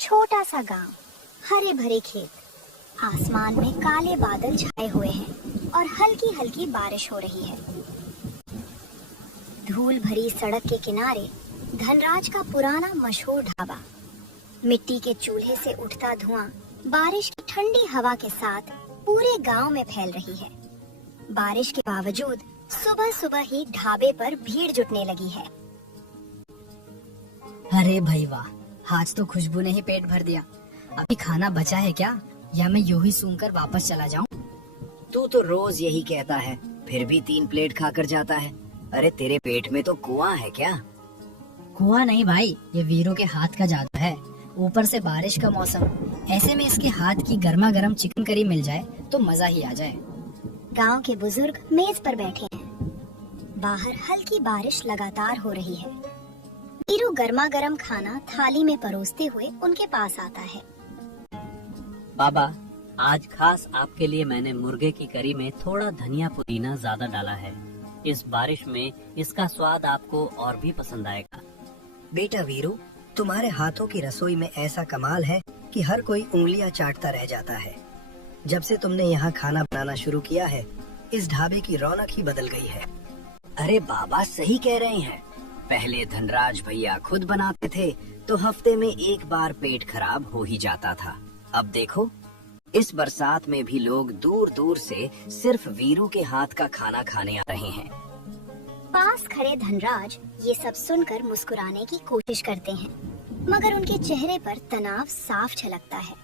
छोटा सा गांव, हरे भरे खेत, आसमान में काले बादल छाए हुए हैं और हल्की हल्की बारिश हो रही है। धूल भरी सड़क के किनारे धनराज का पुराना मशहूर ढाबा। मिट्टी के चूल्हे से उठता धुआं बारिश की ठंडी हवा के साथ पूरे गांव में फैल रही है। बारिश के बावजूद सुबह सुबह ही ढाबे पर भीड़ जुटने लगी है। अरे भाई वाह, आज तो खुशबू ने ही पेट भर दिया। अभी खाना बचा है क्या, या मैं यूं ही सूंघकर वापस चला जाऊं? तू तो रोज यही कहता है, फिर भी 3 प्लेट खाकर जाता है। अरे तेरे पेट में तो कुआं है क्या? कुआं नहीं भाई, ये वीरू के हाथ का जादू है। ऊपर से बारिश का मौसम, ऐसे में इसके हाथ की गर्मा गर्म चिकन करी मिल जाए तो मजा ही आ जाए। गांव के बुजुर्ग मेज पर बैठे हैं। बाहर हल्की बारिश लगातार हो रही है। वीरू गर्मा गर्म खाना थाली में परोसते हुए उनके पास आता है। बाबा, आज खास आपके लिए मैंने मुर्गे की करी में थोड़ा धनिया पुदीना ज्यादा डाला है। इस बारिश में इसका स्वाद आपको और भी पसंद आएगा। बेटा वीरू, तुम्हारे हाथों की रसोई में ऐसा कमाल है कि हर कोई उंगलियां चाटता रह जाता है। जब से तुमने यहाँ खाना बनाना शुरू किया है, इस ढाबे की रौनक ही बदल गई है। अरे बाबा सही कह रहे हैं। पहले धनराज भैया खुद बनाते थे तो हफ्ते में एक बार पेट खराब हो ही जाता था। अब देखो, इस बरसात में भी लोग दूर दूर से सिर्फ वीरू के हाथ का खाना खाने आ रहे हैं। पास खड़े धनराज ये सब सुनकर मुस्कुराने की कोशिश करते हैं, मगर उनके चेहरे पर तनाव साफ झलकता है।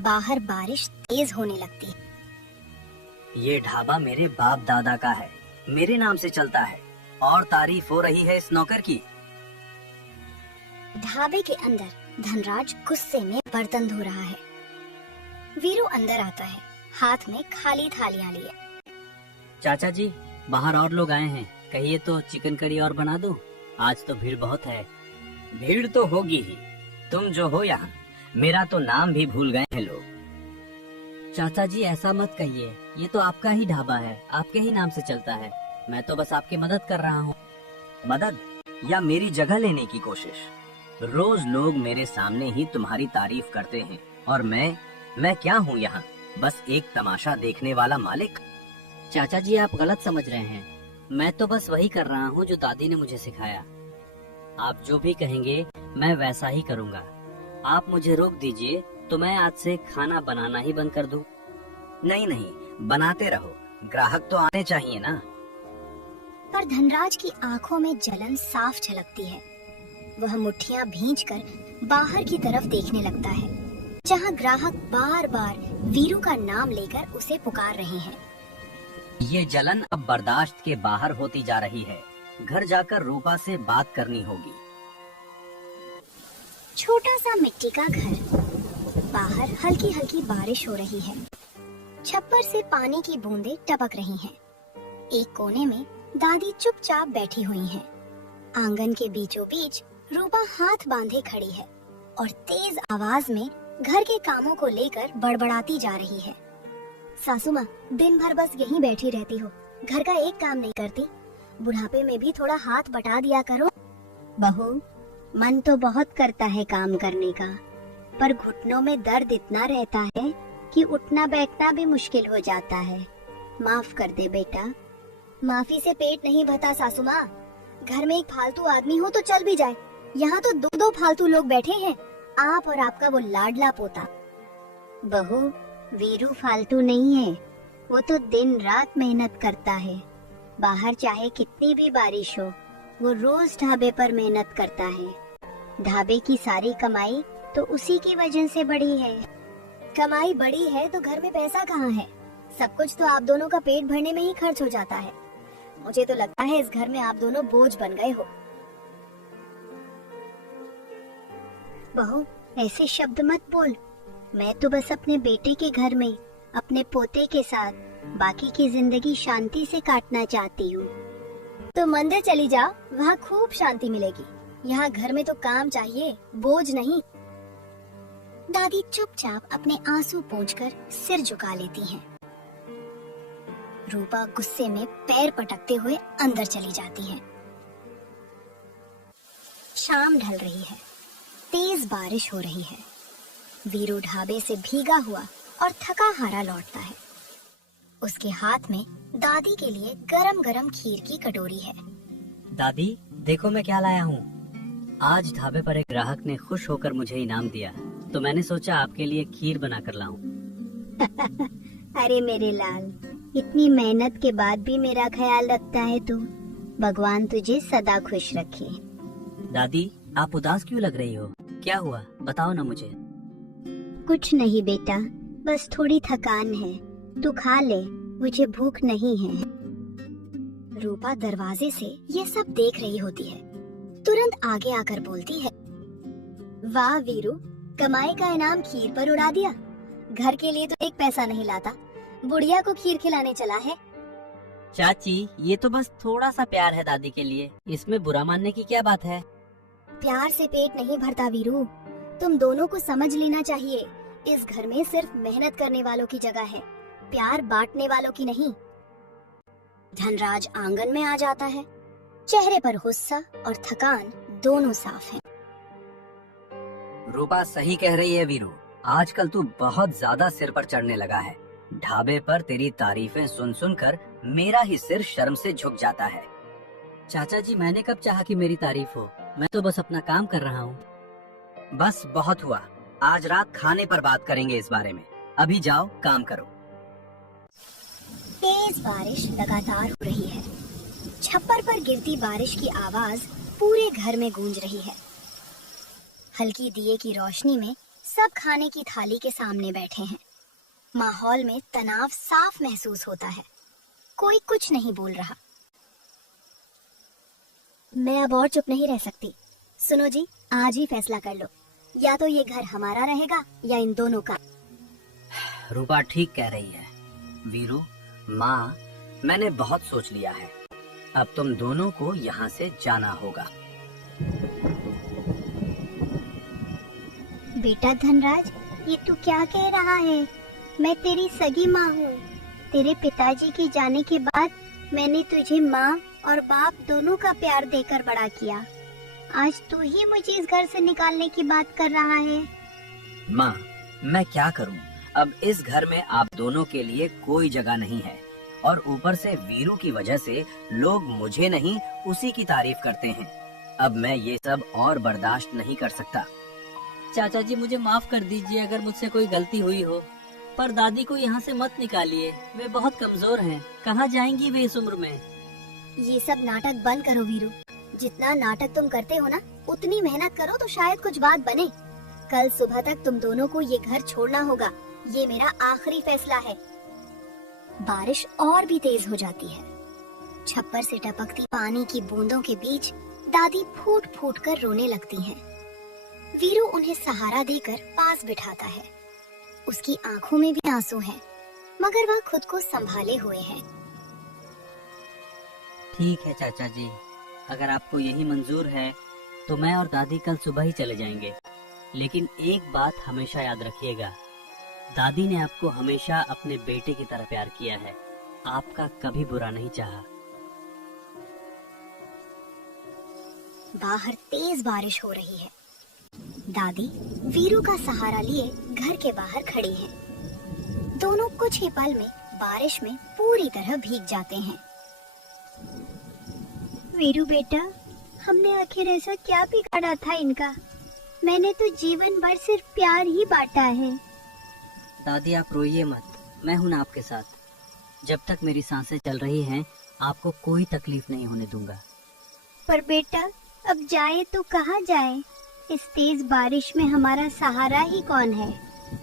बाहर बारिश तेज होने लगती है। ये ढाबा मेरे बाप दादा का है, मेरे नाम से चलता है और तारीफ हो रही है इस नौकर की। ढाबे के अंदर धनराज गुस्से में बर्तन धो रहा है। वीरू अंदर आता है, हाथ में खाली थालियां लिए। चाचा जी, बाहर और लोग आए हैं, कहिए तो चिकन करी और बना दो। आज तो भीड़ बहुत है। भीड़ तो होगी ही, तुम जो हो यहाँ, मेरा तो नाम भी भूल गए हैं लोग। चाचा जी ऐसा मत कहिए, ये तो आपका ही ढाबा है, आपके ही नाम से चलता है। मैं तो बस आपकी मदद कर रहा हूँ। मदद या मेरी जगह लेने की कोशिश? रोज लोग मेरे सामने ही तुम्हारी तारीफ करते हैं और मैं क्या हूँ यहाँ, बस एक तमाशा देखने वाला मालिक। चाचा जी आप गलत समझ रहे हैं, मैं तो बस वही कर रहा हूँ जो दादी ने मुझे सिखाया। आप जो भी कहेंगे मैं वैसा ही करूँगा। आप मुझे रोक दीजिए तो मैं आज से खाना बनाना ही बंद कर दूँ। नहीं नहीं, बनाते रहो, ग्राहक तो आने चाहिए ना। पर धनराज की आंखों में जलन साफ झलकती है। वह मुट्ठियां भींचकर बाहर की तरफ देखने लगता है, जहां ग्राहक बार बार वीरू का नाम लेकर उसे पुकार रहे हैं। ये जलन अब बर्दाश्त के बाहर होती जा रही है। घर जाकर रूपा से बात करनी होगी। छोटा सा मिट्टी का घर, बाहर हल्की हल्की बारिश हो रही है। छप्पर से पानी की बूंदें टपक रही हैं। एक कोने में दादी चुपचाप बैठी हुई हैं। आंगन के बीचों बीच रूपा हाथ बांधे खड़ी है और तेज आवाज में घर के कामों को लेकर बड़बड़ाती जा रही है। सासू माँ, दिन भर बस यहीं बैठी रहती हो, घर का एक काम नहीं करती। बुढ़ापे में भी थोड़ा हाथ बटा दिया करो। बहू, मन तो बहुत करता है काम करने का, पर घुटनों में दर्द इतना रहता है कि उठना बैठना भी मुश्किल हो जाता है। माफ कर दे बेटा। माफी से पेट नहीं भरता सासू माँ। घर में एक फालतू आदमी हो तो चल भी जाए, यहाँ तो दो दो फालतू लोग बैठे हैं, आप और आपका वो लाडला पोता। बहू, वीरू फालतू नहीं है, वो तो दिन रात मेहनत करता है। बाहर चाहे कितनी भी बारिश हो, वो रोज ढाबे पर मेहनत करता है। ढाबे की सारी कमाई तो उसी की वजह से बढ़ी है। कमाई बढ़ी है तो घर में पैसा कहाँ है? सब कुछ तो आप दोनों का पेट भरने में ही खर्च हो जाता है। मुझे तो लगता है इस घर में आप दोनों बोझ बन गए हो। बहू, ऐसे शब्द मत बोल। मैं तो बस अपने बेटे के घर में अपने पोते के साथ बाकी की जिंदगी शांति से काटना चाहती हूँ। तो मंदिर चली जाओ, वहाँ खूब शांति मिलेगी। यहाँ घर में तो काम चाहिए, बोझ नहीं। दादी चुपचाप अपने आंसू पोंछकर सिर झुका लेती हैं। रूपा गुस्से में पैर पटकते हुए अंदर चली जाती है। शाम ढल रही है। तेज बारिश हो रही है। वीरू ढाबे से भीगा हुआ और थका हारा लौटता है। उसके हाथ में दादी के लिए गरम गरम खीर की कटोरी है। दादी, देखो मैं क्या लाया हूँ। आज ढाबे पर एक ग्राहक ने खुश होकर मुझे इनाम दिया, तो मैंने सोचा आपके लिए खीर बनाकर लाऊं। अरे मेरे लाल, इतनी मेहनत के बाद भी मेरा ख्याल रखता है तू। भगवान तुझे सदा खुश रखे। दादी, आप उदास क्यों लग रही हो? क्या हुआ, बताओ ना मुझे। कुछ नहीं बेटा, बस थोड़ी थकान है। तू खा ले, मुझे भूख नहीं है। रूपा दरवाजे से ये सब देख रही होती है। तुरंत आगे आकर बोलती है, वाह वीरू, कमाई का इनाम खीर पर उड़ा दिया। घर के लिए तो एक पैसा नहीं लाता, बुढ़िया को खीर खिलाने चला है। चाची, ये तो बस थोड़ा सा प्यार है दादी के लिए, इसमें बुरा मानने की क्या बात है। प्यार से पेट नहीं भरता वीरू, तुम दोनों को समझ लेना चाहिए। इस घर में सिर्फ मेहनत करने वालों की जगह है, प्यार बांटने वालों की नहीं। धनराज आंगन में आ जाता है। चेहरे पर गुस्सा और थकान दोनों साफ हैं। रूपा सही कह रही है वीरू, आजकल तू बहुत ज्यादा सिर पर चढ़ने लगा है। ढाबे पर तेरी तारीफें सुन सुनकर मेरा ही सिर शर्म से झुक जाता है। चाचा जी, मैंने कब चाहा कि मेरी तारीफ हो? मैं तो बस अपना काम कर रहा हूँ। बस बहुत हुआ, आज रात खाने पर बात करेंगे इस बारे में। अभी जाओ, काम करो। तेज बारिश लगातार हो रही है। छप्पर पर गिरती बारिश की आवाज पूरे घर में गूंज रही है। हल्की दिए की रोशनी में सब खाने की थाली के सामने बैठे हैं। माहौल में तनाव साफ महसूस होता है। कोई कुछ नहीं बोल रहा। मैं अब और चुप नहीं रह सकती। सुनो जी, आज ही फैसला कर लो, या तो ये घर हमारा रहेगा या इन दोनों का। रूपा ठीक कह रही है। वीरू, माँ, मैंने बहुत सोच लिया है। अब तुम दोनों को यहाँ से जाना होगा। बेटा धनराज, ये तू क्या कह रहा है? मैं तेरी सगी माँ हूँ। तेरे पिताजी के जाने के बाद मैंने तुझे माँ और बाप दोनों का प्यार देकर बड़ा किया। आज तू ही मुझे इस घर से निकालने की बात कर रहा है। माँ, मैं क्या करूँ? अब इस घर में आप दोनों के लिए कोई जगह नहीं है, और ऊपर से वीरू की वजह से लोग मुझे नहीं उसी की तारीफ करते हैं। अब मैं ये सब और बर्दाश्त नहीं कर सकता। चाचा जी, मुझे माफ कर दीजिए अगर मुझसे कोई गलती हुई हो, पर दादी को यहाँ से मत निकालिए। वे बहुत कमजोर हैं, कहाँ जाएंगी वे इस उम्र में। ये सब नाटक बंद करो वीरू। जितना नाटक तुम करते हो ना, उतनी मेहनत करो तो शायद कुछ बात बने। कल सुबह तक तुम दोनों को ये घर छोड़ना होगा। ये मेरा आखिरी फैसला है। बारिश और भी तेज हो जाती है। छप्पर से टपकती पानी की बूंदों के बीच दादी फूट फूट कर रोने लगती हैं। वीरू उन्हें सहारा देकर पास बिठाता है। उसकी आंखों में भी आंसू हैं, मगर वह खुद को संभाले हुए है। ठीक है चाचा जी, अगर आपको यही मंजूर है तो मैं और दादी कल सुबह ही चले जाएंगे। लेकिन एक बात हमेशा याद रखिएगा, दादी ने आपको हमेशा अपने बेटे की तरह प्यार किया है, आपका कभी बुरा नहीं चाहा। बाहर तेज बारिश हो रही है। दादी वीरू का सहारा लिए घर के बाहर खड़ी है। दोनों कुछ ही पल में बारिश में पूरी तरह भीग जाते हैं। वीरू बेटा, हमने आखिर ऐसा क्या बिगाड़ा था इनका? मैंने तो जीवन भर सिर्फ प्यार ही बांटा है। दादी, आप रोइए मत, मैं हूं ना आपके साथ। जब तक मेरी सांसें चल रही हैं, आपको कोई तकलीफ नहीं होने दूंगा। पर बेटा, अब जाए तो कहाँ जाए? इस तेज बारिश में हमारा सहारा ही कौन है?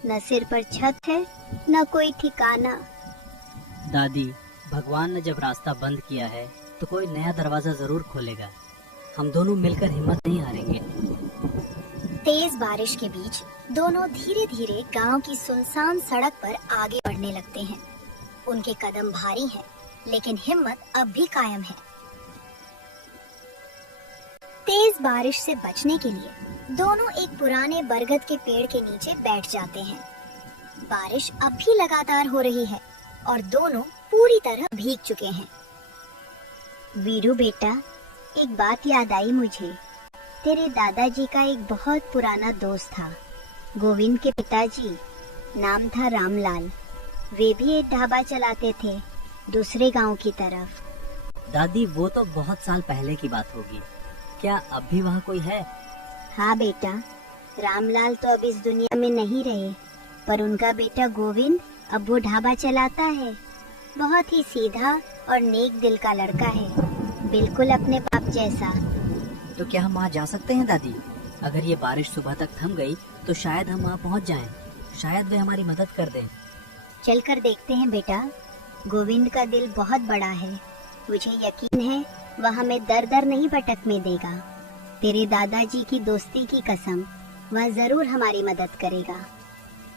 न सिर पर छत है, न कोई ठिकाना। दादी, भगवान ने जब रास्ता बंद किया है तो कोई नया दरवाजा जरूर खोलेगा। हम दोनों मिलकर हिम्मत नहीं हारेंगे। तेज बारिश के बीच दोनों धीरे धीरे गांव की सुनसान सड़क पर आगे बढ़ने लगते हैं। उनके कदम भारी हैं, लेकिन हिम्मत अब भी कायम है। तेज बारिश से बचने के लिए दोनों एक पुराने बरगद के पेड़ के नीचे बैठ जाते हैं। बारिश अब भी लगातार हो रही है और दोनों पूरी तरह भीग चुके हैं। वीरू बेटा, एक बात याद आई मुझे। तेरे दादाजी का एक बहुत पुराना दोस्त था। गोविंद के पिताजी, नाम था रामलाल। वे भी एक ढाबा चलाते थे, दूसरे गांव की तरफ। दादी, वो तो बहुत साल पहले की बात होगी। क्या अब भी वहाँ कोई है? हाँ बेटा, रामलाल तो अब इस दुनिया में नहीं रहे, पर उनका बेटा गोविंद अब वो ढाबा चलाता है। बहुत ही सीधा और नेक दिल का लड़का है, बिल्कुल अपने बाप जैसा। तो क्या हम वहाँ जा सकते हैं दादी? अगर ये बारिश सुबह तक थम गई तो शायद हम वहाँ पहुँच जाएं। शायद वे हमारी मदद कर दें। चलकर देखते हैं बेटा। गोविंद का दिल बहुत बड़ा है, मुझे यकीन है वह हमें दर दर नहीं भटकने देगा। तेरे दादाजी की दोस्ती की कसम, वह जरूर हमारी मदद करेगा।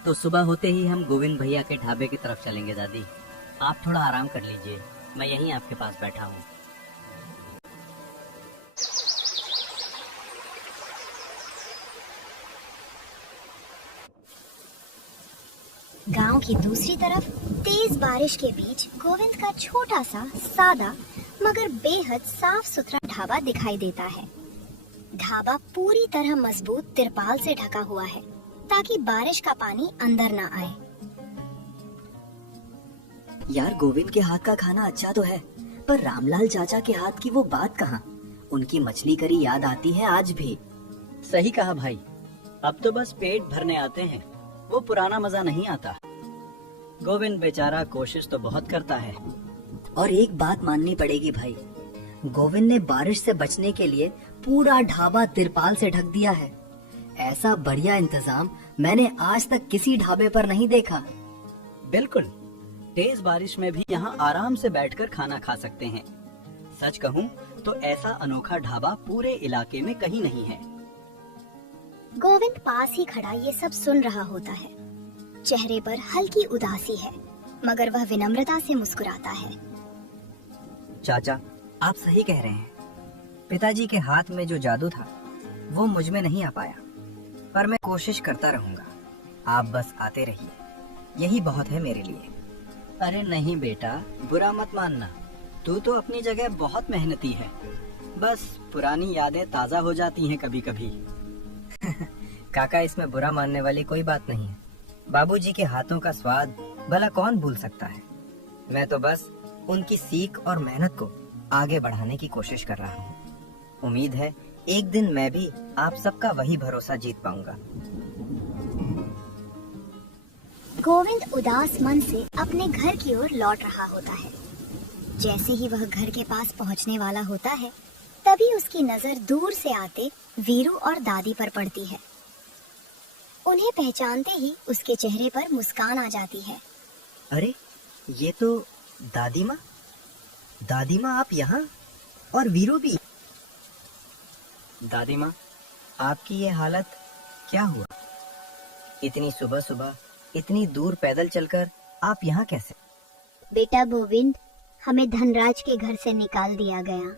तो सुबह होते ही हम गोविंद भैया के ढाबे की तरफ चलेंगे दादी। आप थोड़ा आराम कर लीजिए, मैं यहीं आपके पास बैठा हूँ। गांव की दूसरी तरफ तेज बारिश के बीच गोविंद का छोटा सा सादा मगर बेहद साफ सुथरा ढाबा दिखाई देता है। ढाबा पूरी तरह मजबूत तिरपाल से ढका हुआ है ताकि बारिश का पानी अंदर ना आए। यार, गोविंद के हाथ का खाना अच्छा तो है, पर रामलाल चाचा के हाथ की वो बात कहाँ। उनकी मछली करी याद आती है आज भी। सही कहा भाई, अब तो बस पेट भरने आते हैं, वो पुराना मजा नहीं आता। गोविंद बेचारा कोशिश तो बहुत करता है। और एक बात माननी पड़ेगी भाई, गोविंद ने बारिश से बचने के लिए पूरा ढाबा तिरपाल से ढक दिया है। ऐसा बढ़िया इंतजाम मैंने आज तक किसी ढाबे पर नहीं देखा। बिल्कुल, तेज बारिश में भी यहाँ आराम से बैठकर खाना खा सकते हैं। सच कहूँ तो ऐसा अनोखा ढाबा पूरे इलाके में कहीं नहीं है। गोविंद पास ही खड़ा ये सब सुन रहा होता है। चेहरे पर हल्की उदासी है, मगर वह विनम्रता से मुस्कुराता है। चाचा, आप सही कह रहे हैं। पिताजी के हाथ में जो जादू था वो मुझ में नहीं आ पाया, पर मैं कोशिश करता रहूंगा। आप बस आते रहिए, यही बहुत है मेरे लिए। अरे नहीं बेटा, बुरा मत मानना। तू तो अपनी जगह बहुत मेहनती है, बस पुरानी यादें ताजा हो जाती हैं कभी कभी। काका, इसमें बुरा मानने वाली कोई बात नहीं है। बाबूजी के हाथों का स्वाद भला कौन भूल सकता है। मैं तो बस उनकी सीख और मेहनत को आगे बढ़ाने की कोशिश कर रहा हूँ। उम्मीद है एक दिन मैं भी आप सबका वही भरोसा जीत पाऊंगा। गोविंद उदास मन से अपने घर की ओर लौट रहा होता है। जैसे ही वह घर के पास पहुंचने वाला होता है, तभी उसकी नजर दूर से आते वीरू और दादी पर पड़ती है। उन्हें पहचानते ही उसके चेहरे पर मुस्कान आ जाती है। अरे, ये तो दादी माँ। दादी माँ, आप यहाँ? और वीरू भी? दादी माँ, आपकी ये हालत क्या हुआ? इतनी सुबह सुबह इतनी दूर पैदल चलकर आप यहाँ कैसे? बेटा गोविंद, हमें धनराज के घर से निकाल दिया गया।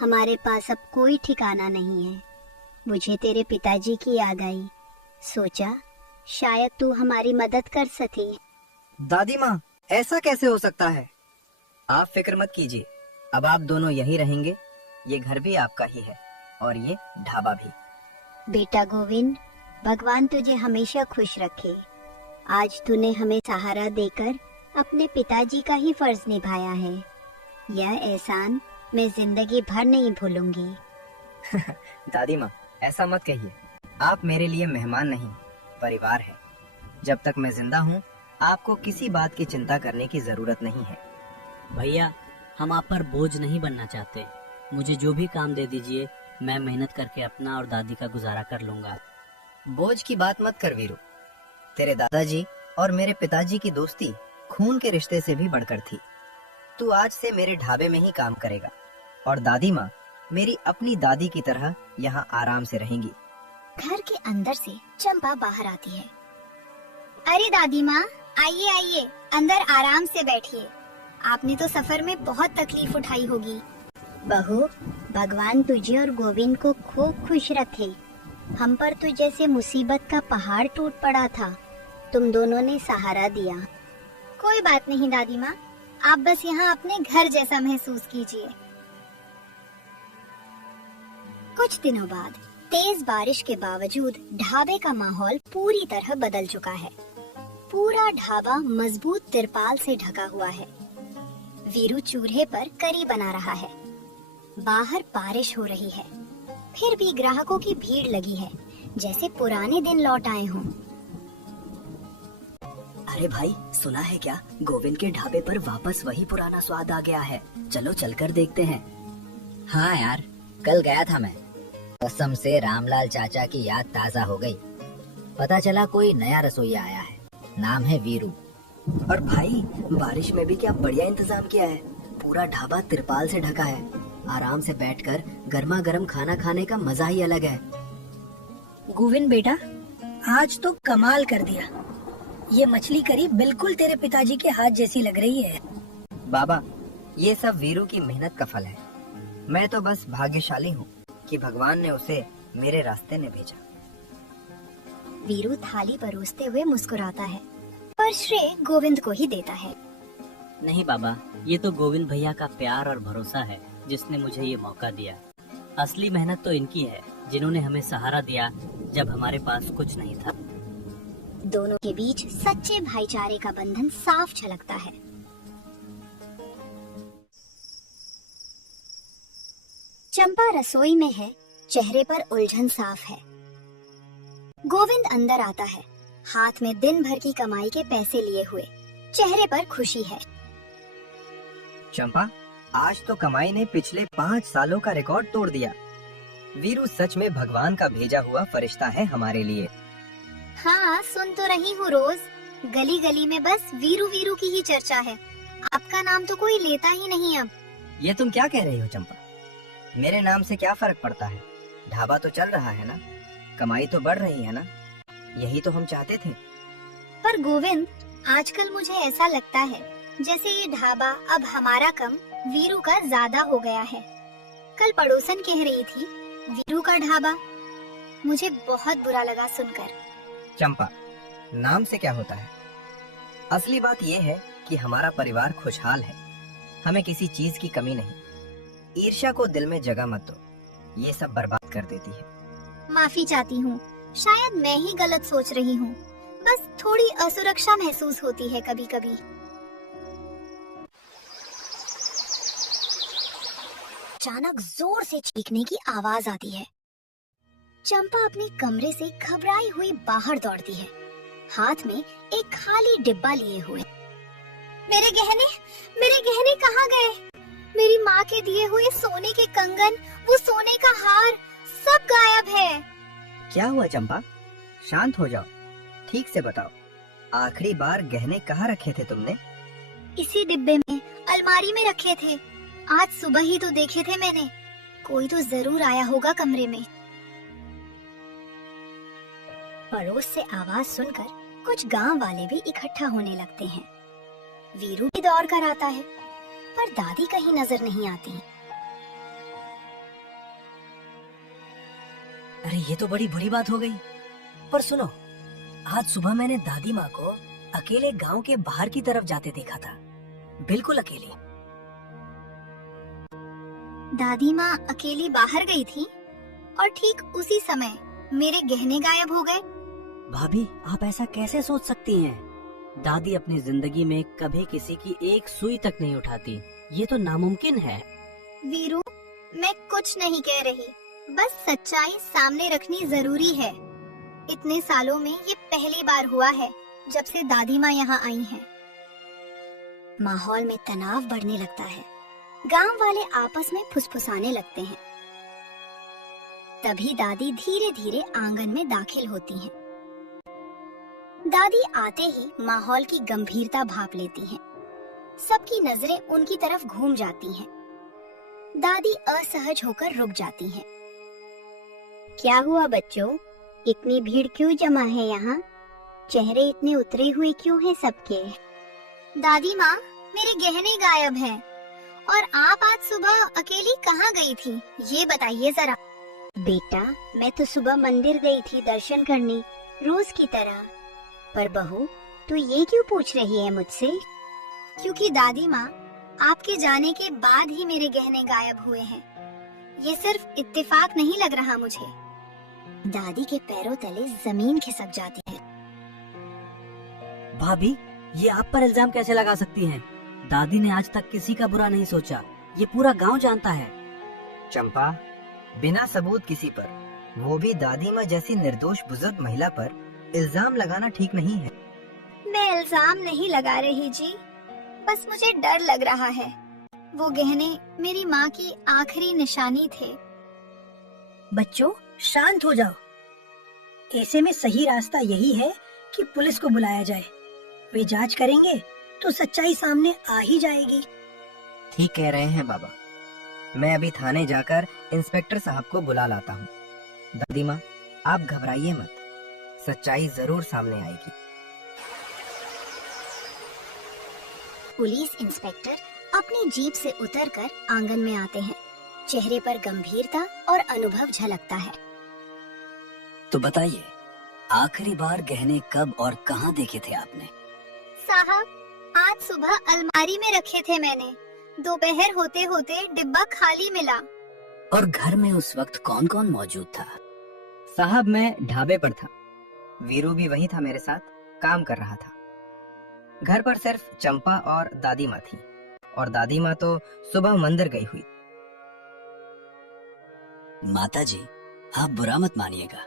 हमारे पास अब कोई ठिकाना नहीं है। मुझे तेरे पिताजी की याद आई, सोचा शायद तू हमारी मदद कर सके। दादी माँ, ऐसा कैसे हो सकता है? आप फिक्र मत कीजिए, अब आप दोनों यहीं रहेंगे। ये घर भी आपका ही है और ये ढाबा भी। बेटा गोविंद, भगवान तुझे हमेशा खुश रखे। आज तूने हमें सहारा देकर अपने पिताजी का ही फर्ज निभाया है। यह एहसान मैं जिंदगी भर नहीं भूलूंगी। दादी माँ, ऐसा मत कहिए। आप मेरे लिए मेहमान नहीं, परिवार है। जब तक मैं जिंदा हूँ, आपको किसी बात की चिंता करने की जरूरत नहीं है। भैया, हम आप पर बोझ नहीं बनना चाहते। मुझे जो भी काम दे दीजिए, मैं मेहनत करके अपना और दादी का गुजारा कर लूंगा। बोझ की बात मत कर वीरू। तेरे दादाजी और मेरे पिताजी की दोस्ती खून के रिश्ते से भी बढ़कर थी। तू आज से मेरे ढाबे में ही काम करेगा और दादी माँ मेरी अपनी दादी की तरह यहाँ आराम से रहेंगी। घर के अंदर से चंपा बाहर आती है। अरे दादी माँ, आइए आइए, अंदर आराम से बैठिए। आपने तो सफर में बहुत तकलीफ उठाई होगी। बहू, भगवान तुझे और गोविंद को खूब खुश रखे। हम पर तो जैसे मुसीबत का पहाड़ टूट पड़ा था, तुम दोनों ने सहारा दिया। कोई बात नहीं दादी माँ, आप बस यहाँ अपने घर जैसा महसूस कीजिए। कुछ दिनों बाद तेज बारिश के बावजूद ढाबे का माहौल पूरी तरह बदल चुका है। पूरा ढाबा मजबूत तिरपाल से ढका हुआ है। वीरू चूल्हे पर करी बना रहा है। बाहर बारिश हो रही है, फिर भी ग्राहकों की भीड़ लगी है, जैसे पुराने दिन लौट आए हों। अरे भाई, सुना है क्या? गोविंद के ढाबे पर वापस वही पुराना स्वाद आ गया है। चलो चलकर देखते हैं। हाँ यार, कल गया था मैं। कसम से रामलाल चाचा की याद ताजा हो गई। पता चला कोई नया रसोईया आया है, नाम है वीरू। और भाई, बारिश में भी क्या बढ़िया इंतजाम किया है। पूरा ढाबा तिरपाल से ढका है। आराम से बैठकर गर्मा गर्म खाना खाने का मजा ही अलग है। गोविंद बेटा, आज तो कमाल कर दिया। ये मछली करी बिल्कुल तेरे पिताजी के हाथ जैसी लग रही है। बाबा, ये सब वीरू की मेहनत का फल है। मैं तो बस भाग्यशाली हूँ कि भगवान ने उसे मेरे रास्ते में भेजा। वीरू थाली परोसते हुए मुस्कुराता है, पर श्रेय गोविंद को ही देता है। नहीं बाबा, ये तो गोविंद भैया का प्यार और भरोसा है जिसने मुझे ये मौका दिया। असली मेहनत तो इनकी है, जिन्होंने हमें सहारा दिया जब हमारे पास कुछ नहीं था। दोनों के बीच सच्चे भाईचारे का बंधन साफ झलकता है। चंपा रसोई में है, चेहरे पर उलझन साफ है। गोविंद अंदर आता है, हाथ में दिन भर की कमाई के पैसे लिए हुए, चेहरे पर खुशी है। चंपा, आज तो कमाई ने पिछले 5 सालों का रिकॉर्ड तोड़ दिया। वीरू सच में भगवान का भेजा हुआ फरिश्ता है हमारे लिए। हाँ, सुन तो रही हूँ रोज। गली गली में बस वीरू वीरू की ही चर्चा है। आपका नाम तो कोई लेता ही नहीं अब। ये तुम क्या कह रही हो चंपा? मेरे नाम से क्या फर्क पड़ता है? ढाबा तो चल रहा है ना, कमाई तो बढ़ रही है ना, यही तो हम चाहते थे। पर गोविंद, आजकल मुझे ऐसा लगता है जैसे ये ढाबा अब हमारा कम वीरू का ज्यादा हो गया है। कल पड़ोसन कह रही थी, वीरू का ढाबा। मुझे बहुत बुरा लगा सुनकर। चंपा, नाम से क्या होता है? असली बात ये है कि हमारा परिवार खुशहाल है। हमें किसी चीज की कमी नहीं। ईर्ष्या को दिल में जगह मत दो, ये सब बर्बाद कर देती है। माफी चाहती हूँ, शायद मैं ही गलत सोच रही हूँ। बस थोड़ी असुरक्षा महसूस होती है कभी कभी। अचानक जोर से चीखने की आवाज आती है। चंपा अपने कमरे से घबराई हुई बाहर दौड़ती है, हाथ में एक खाली डिब्बा लिए हुए। मेरे गहने कहाँ गए? मेरी माँ के दिए हुए सोने के कंगन, वो सोने का हार, सब गायब है। क्या हुआ चंपा? शांत हो जाओ, ठीक से बताओ, आखिरी बार गहने कहाँ रखे थे तुमने? इसी डिब्बे में, अलमारी में रखे थे। आज सुबह ही तो देखे थे मैंने। कोई तो जरूर आया होगा कमरे में। पड़ोस से आवाज सुनकर कुछ गांव वाले भी इकट्ठा होने लगते हैं। वीरू भी दौड़ कर आता है, पर दादी कहीं नजर नहीं आती। अरे ये तो बड़ी बुरी बात हो गई। पर सुनो, आज सुबह मैंने दादी माँ को अकेले गांव के बाहर की तरफ जाते देखा था, बिल्कुल अकेली। दादी माँ अकेली बाहर गई थी और ठीक उसी समय मेरे गहने गायब हो गए। भाभी, आप ऐसा कैसे सोच सकती हैं? दादी अपनी जिंदगी में कभी किसी की एक सुई तक नहीं उठाती। ये तो नामुमकिन है। वीरू, मैं कुछ नहीं कह रही, बस सच्चाई सामने रखनी जरूरी है। इतने सालों में ये पहली बार हुआ है जब से दादी माँ यहाँ आई हैं। माहौल में तनाव बढ़ने लगता है। गांव वाले आपस में फुसफुसाने लगते हैं। तभी दादी धीरे धीरे आंगन में दाखिल होती हैं। दादी आते ही माहौल की गंभीरता भाप लेती हैं। सबकी नजरें उनकी तरफ घूम जाती हैं। दादी असहज होकर रुक जाती हैं। क्या हुआ बच्चों? इतनी भीड़ क्यों जमा है यहाँ? चेहरे इतने उतरे हुए क्यों हैं सबके? दादी माँ, मेरे गहने गायब हैं और आप आज सुबह अकेली कहाँ गई थी, ये बताइए जरा। बेटा, मैं तो सुबह मंदिर गई थी दर्शन करने, रोज की तरह। पर बहू, तू ये क्यों पूछ रही है मुझसे? क्योंकि दादी माँ, आपके जाने के बाद ही मेरे गहने गायब हुए हैं। ये सिर्फ इत्तेफाक नहीं लग रहा मुझे। दादी के पैरों तले जमीन खिसक जाती है। भाभी, ये आप पर इल्जाम कैसे लगा सकती हैं? दादी ने आज तक किसी का बुरा नहीं सोचा, ये पूरा गांव जानता है। चंपा, बिना सबूत किसी पर, वो भी दादी माँ जैसी निर्दोष बुजुर्ग महिला पर इल्जाम लगाना ठीक नहीं है। मैं इल्जाम नहीं लगा रही जी, बस मुझे डर लग रहा है। वो गहने मेरी माँ की आखिरी निशानी थे। बच्चों, शांत हो जाओ। ऐसे में सही रास्ता यही है कि पुलिस को बुलाया जाए। वे जांच करेंगे तो सच्चाई सामने आ ही जाएगी। ठीक कह रहे हैं बाबा। मैं अभी थाने जाकर इंस्पेक्टर साहब को बुला लाता हूँ। दादी माँ, आप घबराइए मत, सच्चाई जरूर सामने आएगी। पुलिस इंस्पेक्टर अपनी जीप से उतरकर आंगन में आते हैं। चेहरे पर गंभीरता और अनुभव झलकता है। तो बताइए, आखिरी बार गहने कब और कहाँ देखे थे आपने? साहब, आज सुबह अलमारी में रखे थे मैंने। दोपहर होते होते डिब्बा खाली मिला। और घर में उस वक्त कौन कौन मौजूद था? साहब, मैं ढाबे पर था। वीरू भी वहीं था, मेरे साथ काम कर रहा था। घर पर सिर्फ चंपा और दादी माँ थी, और दादी माँ तो सुबह मंदिर गई हुई। माताजी, आप बुरा मत मानिएगा,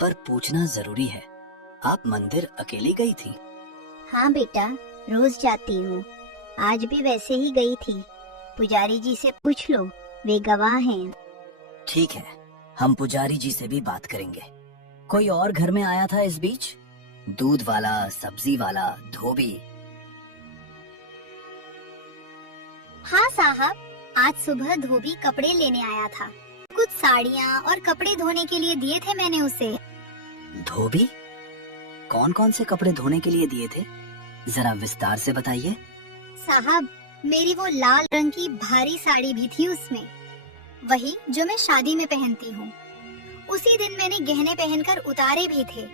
पर पूछना जरूरी है। आप मंदिर अकेली गई थी? हाँ बेटा, रोज जाती हूँ। आज भी वैसे ही गई थी। पुजारी जी से पूछ लो, वे गवाह हैं। ठीक है, हम पुजारी जी से भी बात करेंगे। कोई और घर में आया था इस बीच? दूध वाला, सब्जी वाला, धोबी? हाँ साहब, आज सुबह धोबी कपड़े लेने आया था। कुछ साड़ियाँ और कपड़े धोने के लिए दिए थे मैंने उसे। धोबी? कौन कौन से कपड़े धोने के लिए दिए थे? जरा विस्तार से बताइए। साहब, मेरी वो लाल रंग की भारी साड़ी भी थी उसमें, वही जो मैं शादी में पहनती हूँ। उसी दिन मैंने गहने पहनकर उतारे भी थे।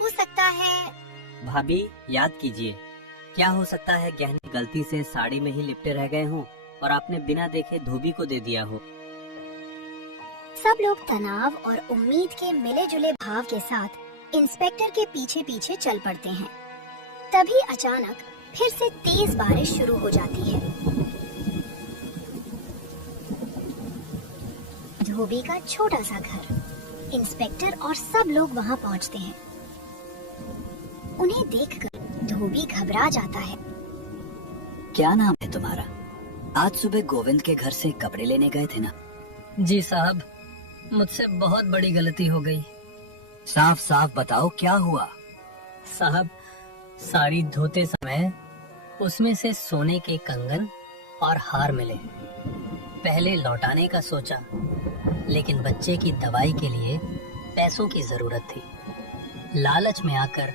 हो सकता है। भाभी, याद कीजिए, क्या हो सकता है गहने गलती से साड़ी में ही लिपटे रह गए हों और आपने बिना देखे धोबी को दे दिया हो। सब लोग तनाव और उम्मीद के मिले जुले भाव के साथ इंस्पेक्टर के पीछे पीछे चल पड़ते हैं। तभी अचानक फिर से तेज बारिश शुरू हो जाती है। धोबी का छोटा सा घर। इंस्पेक्टर और सब लोग वहां पहुंचते हैं। उन्हें देखकर धोबी घबरा जाता है। क्या नाम है तुम्हारा? आज सुबह गोविंद के घर से कपड़े लेने गए थे ना? जी साहब, मुझसे बहुत बड़ी गलती हो गई। साफ साफ बताओ, क्या हुआ? साहब, साड़ी धोते समय उसमें से सोने के कंगन और हार मिले। पहले लौटाने का सोचा, लेकिन बच्चे की दवाई के लिए पैसों की जरूरत थी। लालच में आकर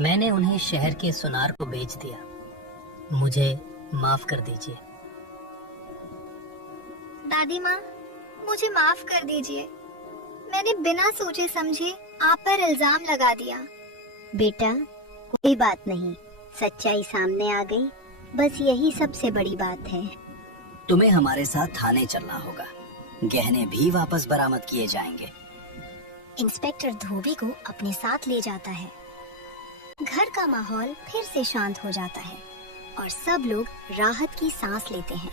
मैंने उन्हें शहर के सुनार को बेच दिया। मुझे माफ कर दीजिए। दादी माँ, मुझे माफ कर दीजिए। मैंने बिना सोचे समझे आप पर इल्जाम लगा दिया। बेटा, कोई बात नहीं, सच्चाई सामने आ गई, बस यही सबसे बड़ी बात है। तुम्हें हमारे साथ थाने चलना होगा, गहने भी वापस बरामद किए जाएंगे। इंस्पेक्टर धोबी को अपने साथ ले जाता है। घर का माहौल फिर से शांत हो जाता है और सब लोग राहत की सांस लेते हैं।